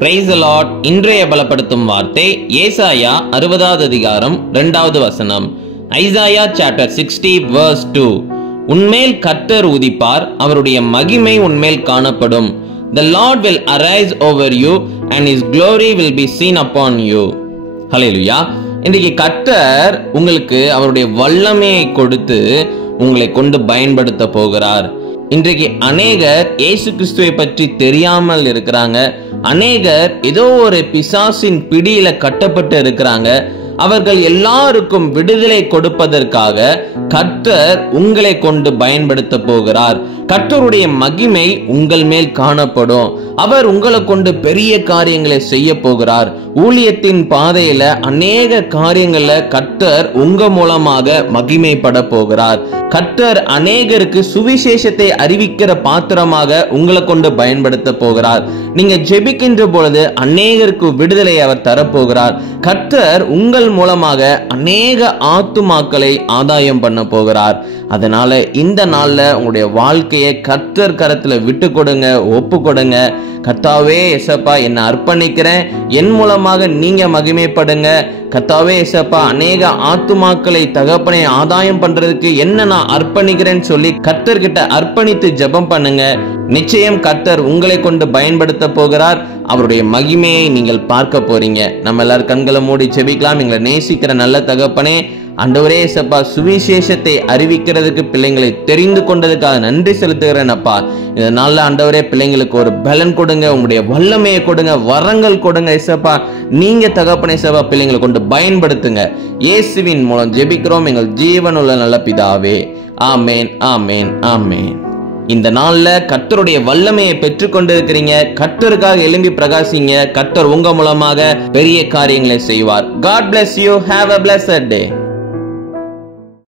Praise the Lord. இன்றைய பலப்படுத்தும் வார்த்தை ஏசாயா 60வது அதிகாரம் 2வது வசனம். Isaiah chapter 60 verse 2. உன்மேல் கர்த்தர் உதிப்பார், அவருடைய மகிமை உன்மேல் காணப்படும். The Lord will arise over you and his glory will be seen upon you. ஹல்லேலூயா. இன்றைக்கு கர்த்தர் உங்களுக்கு அவருடைய வல்லமையை கொடுத்து உங்களை கொண்டு பயன்படுத்த போகிறார். இன்றைக்கு அநேகர் இயேசு கிறிஸ்துவை பற்றி தெரியாமல் இருக்கிறாங்க. அநேகர் ஏதோ ஒரு பிசாசின் பிடியில கட்டப்பட்டு இருக்கிறாங்க. அவர்கள் எல்லாருக்கும் விடுதலை கொடுப்பதற்காக கர்த்தர் உங்களை கொண்டு பயன்படுத்த போகிறார். கர்த்தருடைய மகிமை உங்கள் மேல் காணப்படும். அவர் உங்களை கொண்டு பெரிய காரியங்களை செய்ய போகிறார். ஊழியத்தின் பாதையில அநேக காரியங்கள்ல கர்த்தர் உங்க மூலமாக மகிமைப்பட போகிறார். கர்த்தர் அநேகருக்கு சுவிசேஷத்தை அறிவிக்கிற பாத்திரமாக உங்களை கொண்டு பயன்படுத்த போகிறார். நீங்க ஜெபிக்கின்ற பொழுது அநேகருக்கு விடுதலை அவர் தரப்போகிறார். கர்த்தர் உங்கள் மூலமாக அநேக ஆத்துமாக்களை ஆதாயம் பண்ண போகிறார். அதனால இந்த நாள்ல உங்களுடைய வாழ்க்கையை கர்த்தர் கரத்துல விட்டு கொடுங்க, ஒப்பு கொடுங்க. கர்த்தாவே எசப்பா, என்னை அர்ப்பணிக்கிறேன், என் மூலமாக நீங்க மகிமைப்படுங்க. கர்த்தாவே எசப்பா, அநேக ஆத்துமாக்களை தகப்பனை ஆதாயம் பண்றதுக்கு என்ன நான் அர்ப்பணிக்கிறேன்னு சொல்லி கர்த்தர்கிட்ட அர்ப்பணித்து ஜெபம் பண்ணுங்க. நிச்சயம் கர்த்தர் உங்களை கொண்டு பயன்படுத்த போகிறார். அவருடைய மகிமையை நீங்கள் பார்க்க போறீங்க. நம்ம எல்லாரும் கண்களை மூடி ஜெபிக்கலாம். எங்களை நேசிக்கிற நல்ல தகப்பனே, ஆண்டவரே இயேசுப்பா, சுவிசேஷத்தை அறிவிக்கிறதுக்கு பிள்ளைங்களை தெரிந்து கொண்டதுக்காக நன்றி செலுத்துகிறேன் அப்பா. இதனால ஆண்டவரே பிள்ளைங்களுக்கு ஒரு பலன் கொடுங்க, உங்களுடைய வல்லமையை கொடுங்க, வரங்கள் கொடுங்க இயேசுப்பா. நீங்க தகப்பனே இயேசுப்பா பிள்ளைங்களை கொண்டு பயன்படுத்துங்க. இயேசுவின் மூலம் ஜெபிக்கிறோம் எங்கள் ஜீவனுள்ள நல்ல பிதாவே. ஆமேன், ஆமேன், ஆமேன். இந்த நாள்ல கர்த்தருடைய வல்லமையை பெற்றுக் கொண்டிருக்கிறீங்க. கர்த்தருக்காக எழும்பி பிரகாசிங்க. கர்த்தர் உங்க மூலமாக பெரிய காரியங்களை செய்வார். God bless you. Have a blessed day.